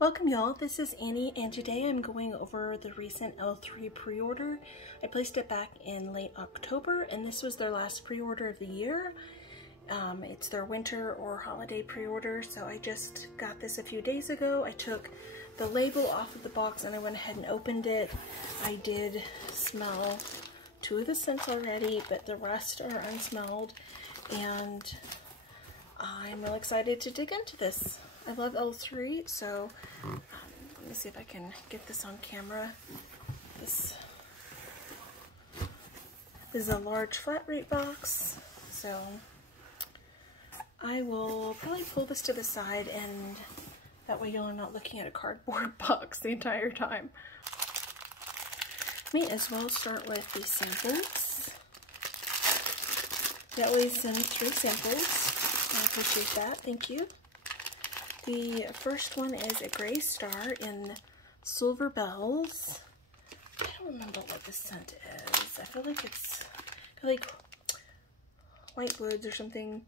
Welcome y'all, this is Annie and today I'm going over the recent L3 pre-order. I placed it back in late October and this was their last pre-order of the year. It's their winter or holiday pre-order, so I just got this a few days ago. I took the label off of the box and I went ahead and opened it. I did smell 2 of the scents already, but the rest are unsmelled and I'm really excited to dig into this. I love L3, so let me see if I can get this on camera. This is a large flat rate box, so I will probably pull this to the side and that way you're not looking at a cardboard box the entire time. May as well start with the samples. That way send 3 samples. I appreciate that, thank you. The first one is a gray star in Silver Bells. I don't remember what the scent is. I feel like it's like White Woods or something.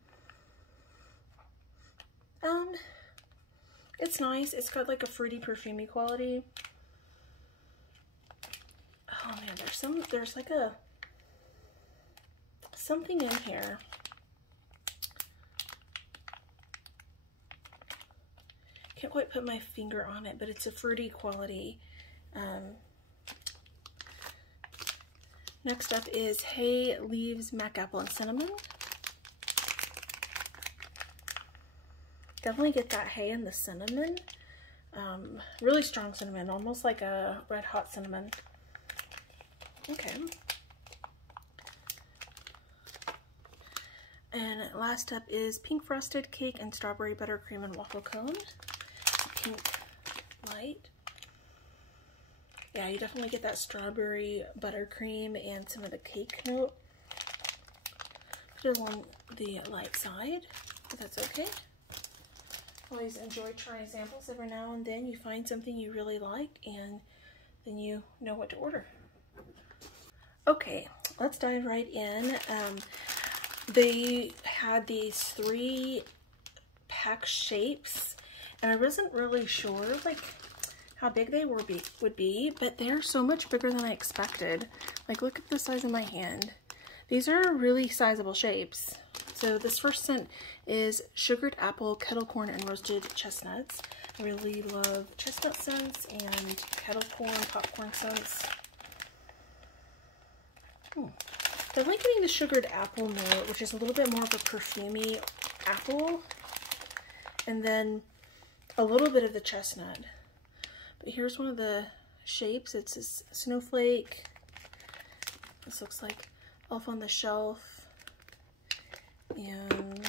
It's nice. It's got like a fruity, perfumey quality. Oh man, there's like something in here. Can't quite put my finger on it, but it's a fruity quality. Next up is Hay Leaves Mac Apple and Cinnamon. Definitely get that hay and the cinnamon. Really strong cinnamon, almost like a red hot cinnamon. Okay. And last up is Pink Frosted Cake and Strawberry Buttercream and Waffle Cone. Pink light. Yeah, you definitely get that strawberry buttercream and some of the cake note. Put it on the light side, if that's okay. Always enjoy trying samples. Every now and then you find something you really like and then you know what to order. Okay, let's dive right in. They had these 3 pack shapes and I wasn't really sure like how big they would be, but they're so much bigger than I expected. Like, look at the size of my hand. These are really sizable shapes. So this first scent is Sugared Apple, Kettle Corn, and Roasted Chestnuts. I really love chestnut scents and kettle corn, popcorn scents. I like getting the sugared apple note, which is a little bit more of a perfumey apple. And then a little bit of the chestnut. But here's one of the shapes. It's this snowflake. This looks like Elf on the Shelf. And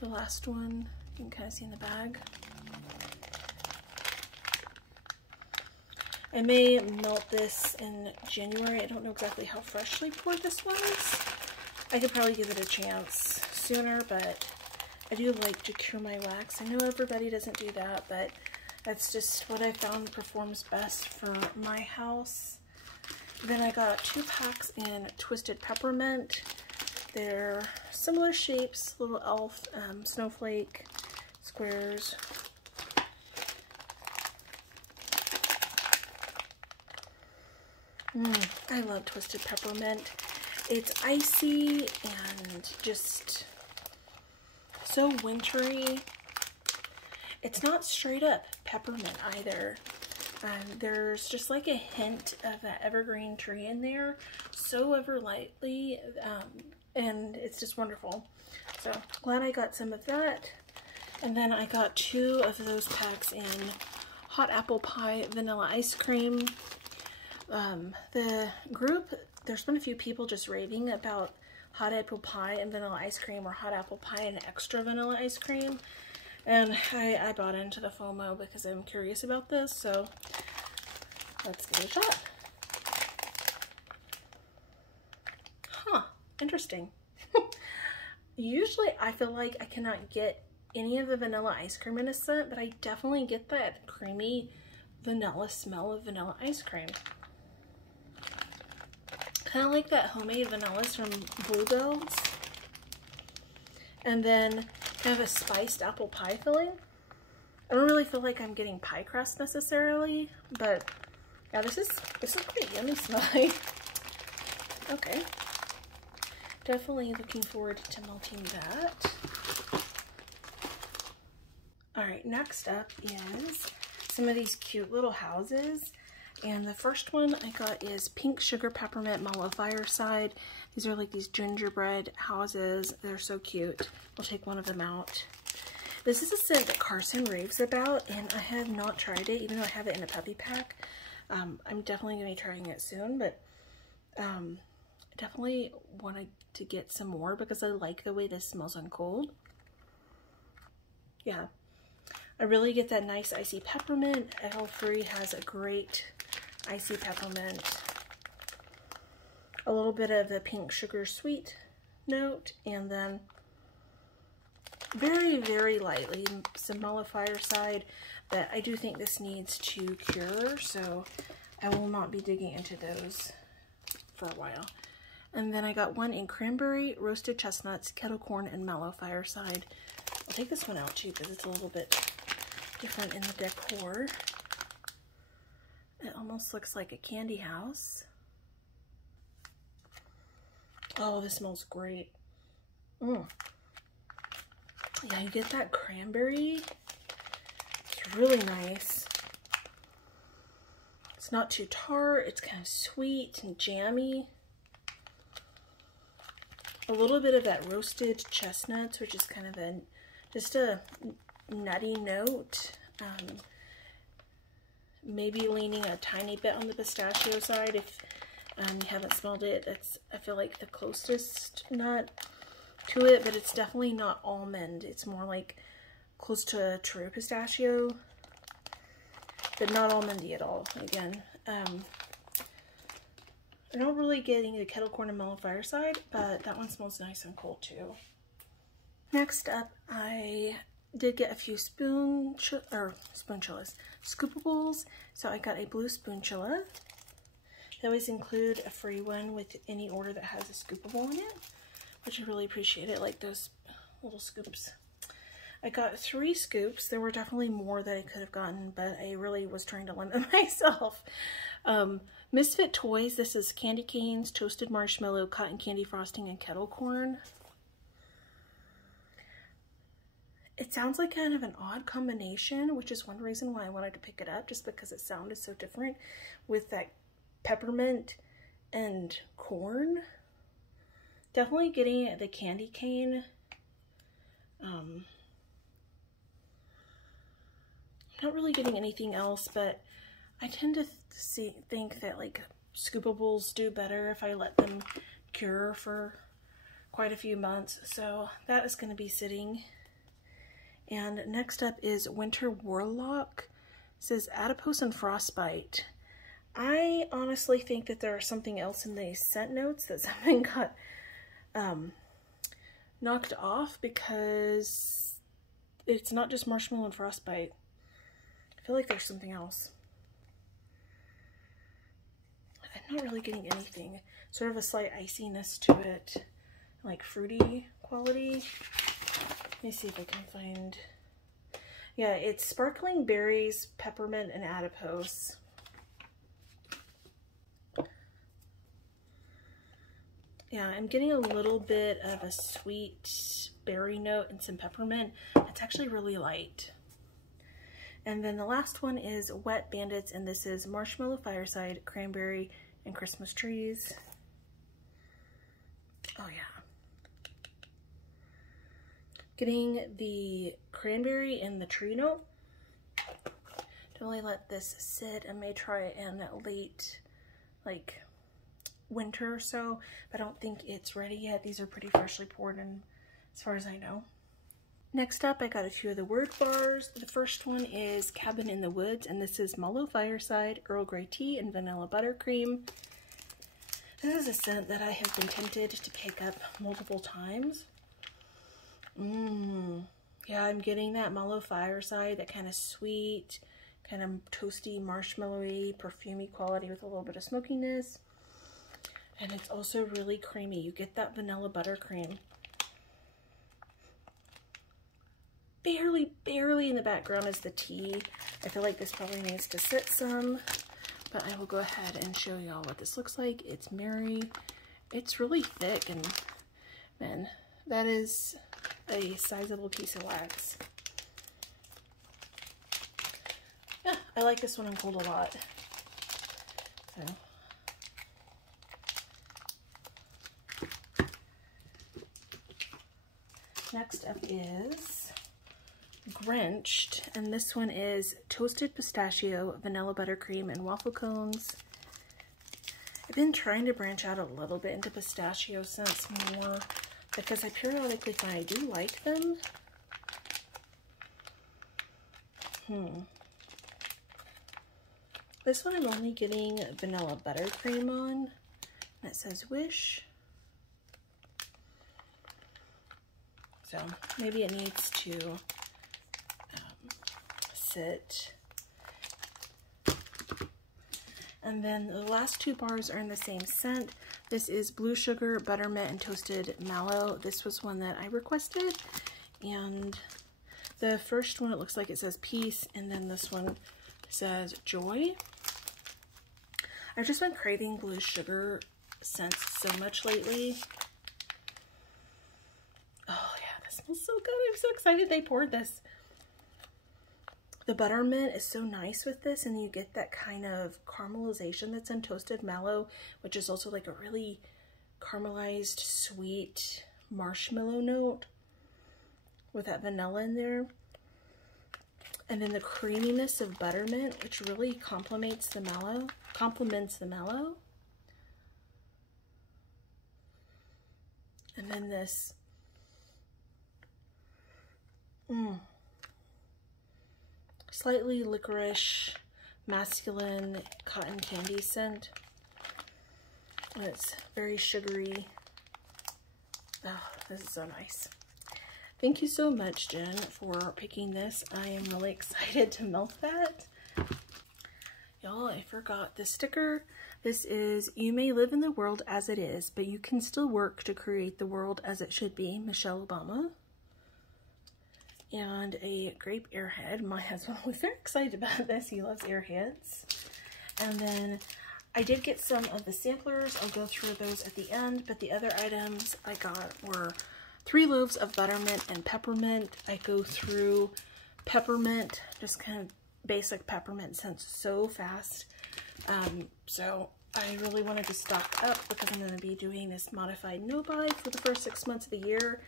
the last one, you can kind of see in the bag. I may melt this in January. I don't know exactly how freshly poured this was. I could probably give it a chance sooner, but I do like to cure my wax. I know everybody doesn't do that, but that's just what I found performs best for my house. Then I got 2 packs in Twisted Peppermint. They're similar shapes, little elf, snowflake, squares. I love Twisted Peppermint. It's icy and just so wintry. It's not straight up peppermint either. There's just like a hint of that evergreen tree in there, so ever lightly, and it's just wonderful. So glad I got some of that. And then I got 2 of those packs in Hot Apple Pie Vanilla Ice Cream. The group, there's been a few people just raving about hot apple pie and vanilla ice cream, or hot apple pie and extra vanilla ice cream. And I bought into the FOMO because I'm curious about this, so let's give it a shot. Huh, interesting. Usually I feel like I cannot get any of the vanilla ice cream in a scent, but I definitely get that creamy vanilla smell of vanilla ice cream. Kind of like that homemade vanillas from Bluebells. And then kind of a spiced apple pie filling. I don't really feel like I'm getting pie crust necessarily, but yeah, this is pretty yummy smelling. Okay. Definitely looking forward to melting that. Alright, next up is some of these cute little houses. And the first one I got is Pink Sugar Peppermint Mellow Fireside. These are like these gingerbread houses. They're so cute. We'll take one of them out. This is a scent that Carson raves about, and I have not tried it, even though I have it in a puppy pack. I'm definitely going to be trying it soon, but I definitely wanted to get some more because I like the way this smells on cold. Yeah, I really get that nice icy peppermint. L3 has a great icy peppermint. A little bit of the pink sugar sweet note, and then very, very lightly some Mellow Fireside, but I do think this needs to cure, so I will not be digging into those for a while. And then I got one in cranberry, roasted chestnuts, kettle corn, and Mellow Fireside. I'll take this one out too because it's a little bit different in the decor. It almost looks like a candy house. Oh, this smells great. Yeah, you get that cranberry. It's really nice. It's not too tart. It's kind of sweet and jammy. A little bit of that roasted chestnuts, which is kind of just a nutty note. Maybe leaning a tiny bit on the pistachio side. If you haven't smelled it, that's, I feel like, the closest nut to it, but it's definitely not almond. It's more like close to a true pistachio, but not almondy at all. Again, I'm not really getting the kettle corn and Mellow Fireside, but that one smells nice and cold too. Next up, I did get a few spoonchillas, scoopables. So I got a blue spoonchilla. They always include a free one with any order that has a scoopable in it, which I really appreciate it, like those little scoops. I got 3 scoops. There were definitely more that I could have gotten, but I really was trying to limit myself. Misfit Toys, this is candy canes, toasted marshmallow, cotton candy frosting, and kettle corn. It sounds like kind of an odd combination, which is one reason why I wanted to pick it up, just because it sounded so different with that peppermint and corn. Definitely getting the candy cane. I'm not really getting anything else, but I tend to think that like scoopables do better if I let them cure for quite a few months. So that is going to be sitting. And next up is Winter Warlock. It says adipose and frostbite. I honestly think that there's something else in the scent notes, that something got knocked off, because it's not just marshmallow and frostbite. I feel like there's something else. I'm not really getting anything. Sort of a slight iciness to it, like fruity quality. Let me see if I can find. Yeah, it's sparkling berries, peppermint, and adipose. Yeah, I'm getting a little bit of a sweet berry note and some peppermint. It's actually really light. And then the last one is Wet Bandits, and this is Marshmallow Fireside, Cranberry, and Christmas Trees. Oh yeah. Getting the cranberry and the tree note. Definitely let this sit. I may try it in late, like, winter or so, but I don't think it's ready yet. These are pretty freshly poured in, as far as I know. Next up, I got a few of the word bars. The first one is Cabin in the Woods, and this is Mellow Fireside, Earl Grey Tea, and Vanilla Buttercream. This is a scent that I have been tempted to pick up multiple times. Yeah, I'm getting that Mellow Fireside, that kind of sweet, kind of toasty, marshmallowy, perfumey quality with a little bit of smokiness. And it's also really creamy. You get that vanilla buttercream. barely in the background is the tea. I feel like this probably needs to sit some, but I will go ahead and show y'all what this looks like. It's Mary. It's really thick, and man, that is a sizable piece of wax. Yeah, I like this one on cold a lot. So. Next up is Drenched, and this one is toasted pistachio, vanilla buttercream, and waffle cones. I've been trying to branch out a little bit into pistachio scents more because I periodically find I do like them. This one I'm only getting vanilla buttercream on, and it says Wish. So maybe it needs to sit. And then the last two bars are in the same scent. This is Blue Sugar, Buttermint, and Toasted Mallow. This was one that I requested. And the first one, it looks like it says Peace, and then this one says Joy. I've just been craving Blue Sugar scents so much lately. Oh yeah, this smells so good. I'm so excited they poured this. The buttermint is so nice with this, and you get that kind of caramelization that's in Toasted Mallow, which is also like a really caramelized, sweet marshmallow note with that vanilla in there. And then the creaminess of buttermint, which really complements the mallow. And then this slightly licorice, masculine cotton candy scent. And it's very sugary. Oh, this is so nice. Thank you so much, Jen, for picking this. I am really excited to melt that. Y'all, I forgot the sticker. This is, you may live in the world as it is, but you can still work to create the world as it should be, Michelle Obama. And a grape airhead. My husband was very excited about this. He loves airheads. And then I did get some of the samplers. I'll go through those at the end, but the other items I got were 3 loaves of buttermint and peppermint. I go through peppermint, just kind of basic peppermint scents so fast. So I really wanted to stock up because I'm going to be doing this modified no-buy for the first 6 months of the year.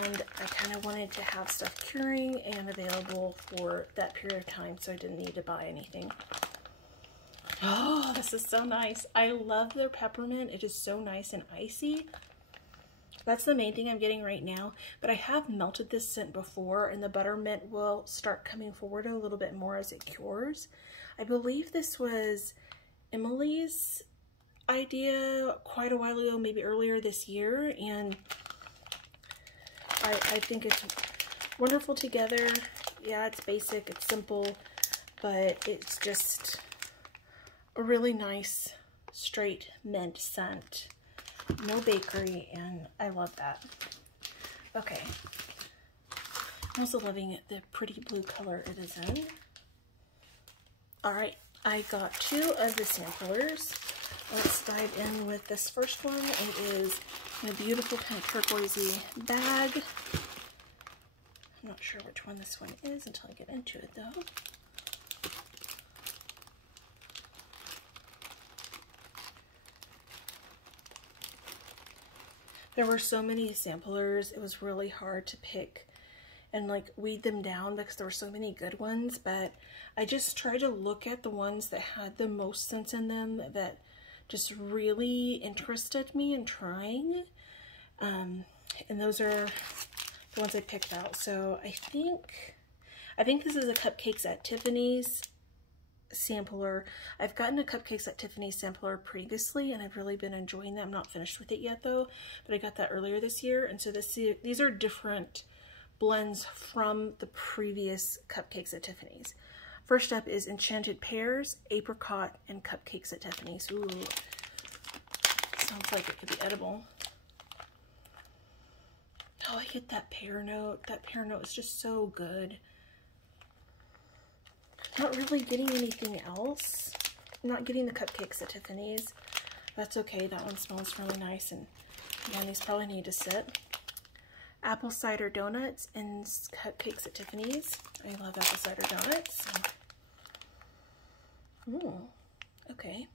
And I kind of wanted to have stuff curing and available for that period of time, so I didn't need to buy anything. Oh, this is so nice. I love their peppermint. It is so nice and icy. That's the main thing I'm getting right now, but I have melted this scent before, and the buttermint will start coming forward a little bit more as it cures. I believe this was Emily's idea quite a while ago, maybe earlier this year, and I think it's wonderful together. Yeah, it's basic, it's simple, but it's just a really nice straight mint scent. No bakery, and I love that. Okay. I'm also loving the pretty blue color it is in. Alright, I got 2 of the samplers. Let's dive in with this first one. It is in a beautiful kind of turquoisey bag. I'm not sure which one this one is until I get into it though. There were so many samplers, it was really hard to pick and like weed them down because there were so many good ones, but I just tried to look at the ones that had the most scents in them that just really interested me in trying. And those are the ones I picked out. So I think this is a Cupcakes at Tiffany's sampler. I've gotten a Cupcakes at Tiffany's sampler previously, and I've really been enjoying that. I'm not finished with it yet though, but I got that earlier this year, and so these are different blends from the previous Cupcakes at Tiffany's. First up is Enchanted Pears, Apricot, and Cupcakes at Tiffany's. Ooh, sounds like it could be edible. Oh, I get that pear note. That pear note is just so good. Not really getting anything else. I'm not getting the cupcakes at Tiffany's. That's okay. That one smells really nice, and yeah, these probably need to sit. Apple cider donuts and cupcakes at Tiffany's. I love apple cider donuts. Okay.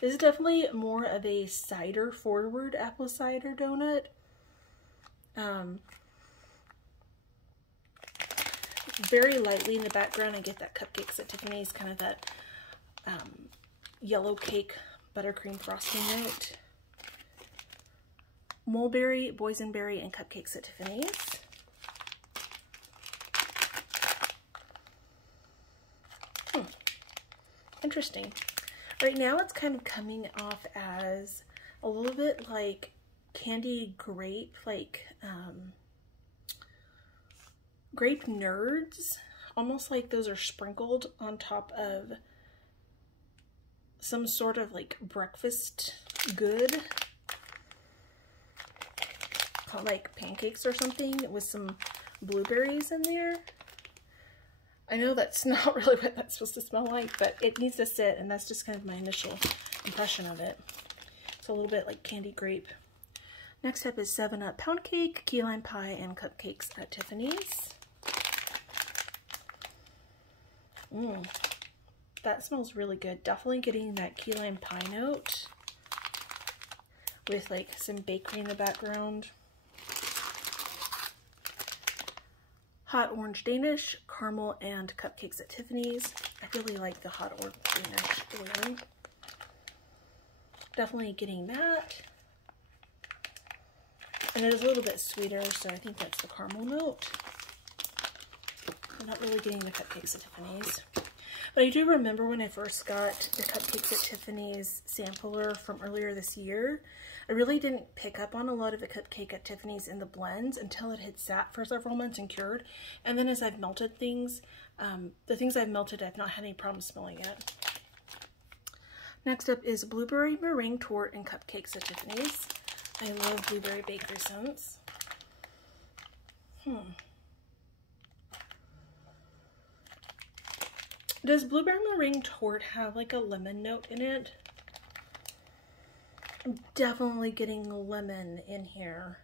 This is definitely more of a cider forward apple cider donut. Very lightly in the background, I get that cupcakes at Tiffany's, kind of that yellow cake buttercream frosting note. Mulberry, boysenberry, and cupcakes at Tiffany's. Interesting. Right now it's kind of coming off as a little bit like candy grape, like grape nerds, almost like those are sprinkled on top of some sort of like breakfast good, like pancakes or something with some blueberries in there. I know that's not really what that's supposed to smell like, but it needs to sit, and that's just kind of my initial impression of it. It's a little bit like candy grape. Next up is 7-Up pound cake, key lime pie, and cupcakes at Tiffany's. That smells really good. Definitely getting that key lime pie note with like some bakery in the background. Hot orange Danish, caramel, and cupcakes at Tiffany's. I really like the hot orange Danish one. Definitely getting that. And it is a little bit sweeter, so I think that's the caramel note. I'm not really getting the cupcakes at Tiffany's. But I do remember when I first got the cupcakes at Tiffany's sampler from earlier this year, I really didn't pick up on a lot of the cupcake at Tiffany's in the blends until it had sat for several months and cured. And then as I've melted things, the things I've melted, I've not had any problem smelling yet. Next up is blueberry meringue torte and cupcakes at Tiffany's. I love blueberry bakery scents. Does blueberry meringue torte have like a lemon note in it? I'm definitely getting lemon in here.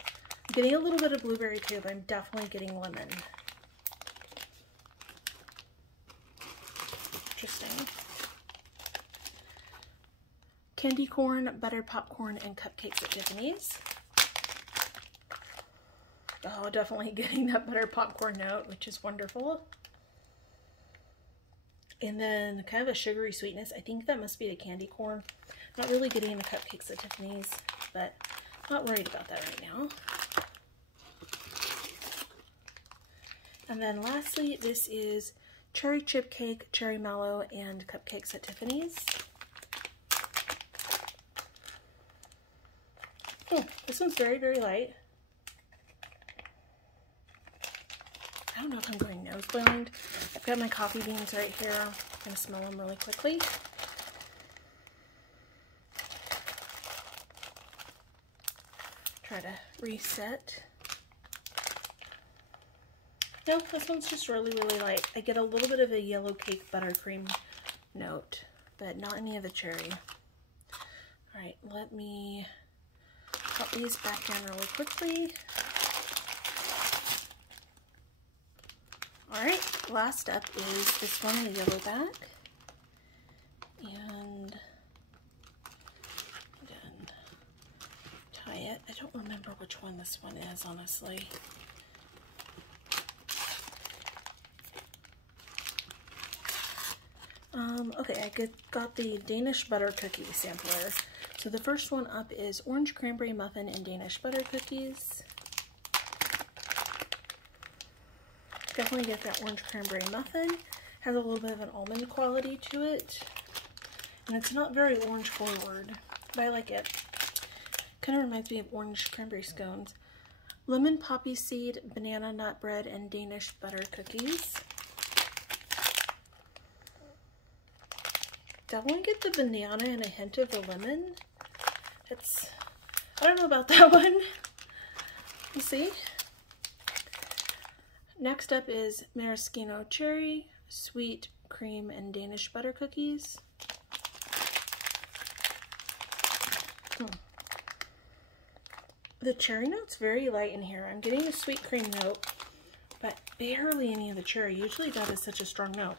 I'm getting a little bit of blueberry too, but I'm definitely getting lemon. Interesting. Candy corn, buttered popcorn, and cupcakes at Tiffany's. Oh, definitely getting that buttered popcorn note, which is wonderful. And then kind of a sugary sweetness. I think that must be the candy corn. Not really getting the cupcakes at Tiffany's, but not worried about that right now. And then lastly, this is cherry chip cake, cherry mallow, and cupcakes at Tiffany's. This one's very, very light. I don't know if I'm going nose blind. I've got my coffee beans right here. I'm going to smell them really quickly. Try to reset. No, this one's just really, really light. I get a little bit of a yellow cake buttercream note, but not any of the cherry. Alright, let me pop these back down really quickly. Alright, last up is this one, the yellow back. And again, tie it. I don't remember which one this one is, honestly. Okay, I got the Danish butter cookie sampler. So the first one up is orange cranberry muffin and Danish butter cookies. Definitely get that orange cranberry muffin. Has a little bit of an almond quality to it. And it's not very orange forward, but I like it. Kind of reminds me of orange cranberry scones. Lemon poppy seed, banana nut bread, and Danish butter cookies. Definitely get the banana and a hint of the lemon. I don't know about that one. We'll see. Next up is maraschino cherry, sweet cream, and Danish butter cookies. The cherry note's very light in here. I'm getting a sweet cream note, but barely any of the cherry. Usually that is such a strong note.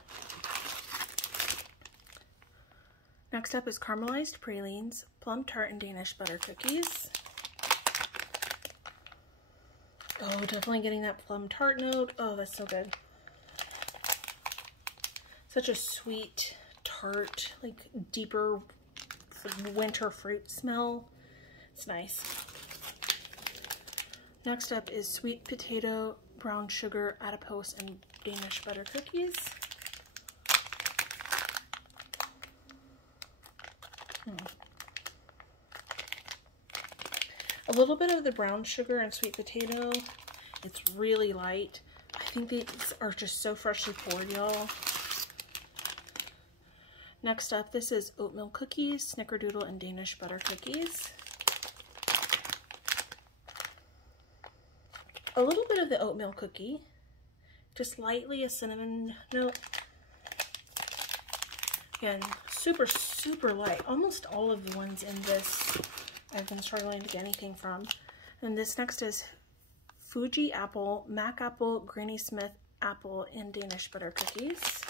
Next up is caramelized pralines, plum tart, and Danish butter cookies. Oh, definitely getting that plum tart note. Oh, that's so good. Such a sweet, tart, like deeper winter fruit smell. It's nice. Next up is sweet potato, brown sugar, adipose, and Danish butter cookies. A little bit of the brown sugar and sweet potato. It's really light. I think these are just so freshly poured, y'all. Next up, this is oatmeal cookies, snickerdoodle, and Danish butter cookies. A little bit of the oatmeal cookie, just lightly a cinnamon note. Again, super, super light. Almost all of the ones in this I've been struggling to get anything from. And this next is Fuji apple, Mac apple, Granny Smith apple, and Danish butter cookies.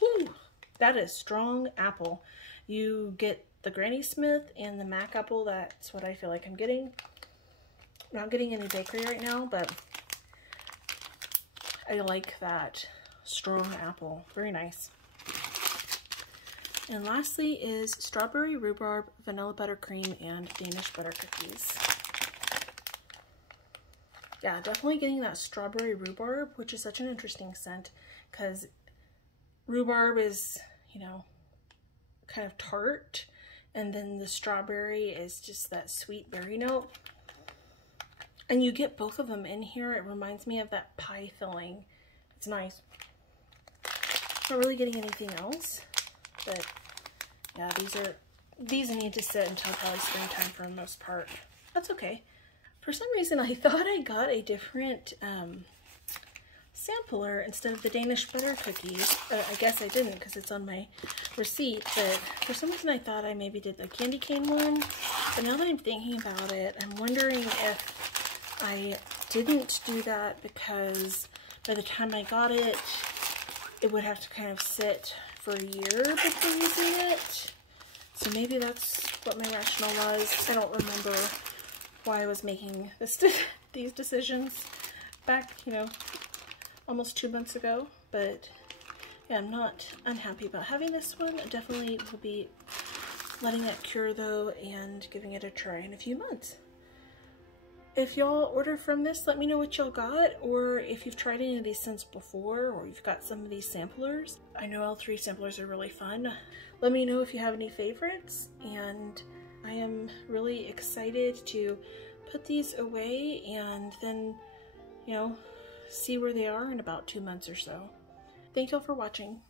Woo! That is strong apple. You get the Granny Smith and the Mac apple. That's what I feel like I'm getting. I'm not getting any bakery right now, but I like that strong apple. Very nice. And lastly is strawberry rhubarb, vanilla buttercream, and Danish butter cookies. Yeah, definitely getting that strawberry rhubarb, which is such an interesting scent because rhubarb is, you know, kind of tart, and then the strawberry is just that sweet berry note. And you get both of them in here. It reminds me of that pie filling. It's nice. Not really getting anything else, but yeah, these need to sit until probably springtime for the most part. That's okay. For some reason, I thought I got a different sampler instead of the Danish butter cookies. I guess I didn't because it's on my receipt, but for some reason I thought I maybe did the candy cane one. But now that I'm thinking about it, I'm wondering if I didn't do that because by the time I got it, it would have to kind of sit for a year before using it. So maybe that's what my rationale was. I don't remember why I was making these decisions back, you know, almost 2 months ago. But yeah, I'm not unhappy about having this one. I definitely will be letting it cure though and giving it a try in a few months. If y'all order from this, let me know what y'all got, or if you've tried any of these scents before, or you've got some of these samplers. I know all 3 samplers are really fun. Let me know if you have any favorites, and I am really excited to put these away and then, you know, see where they are in about 2 months or so. Thank y'all for watching.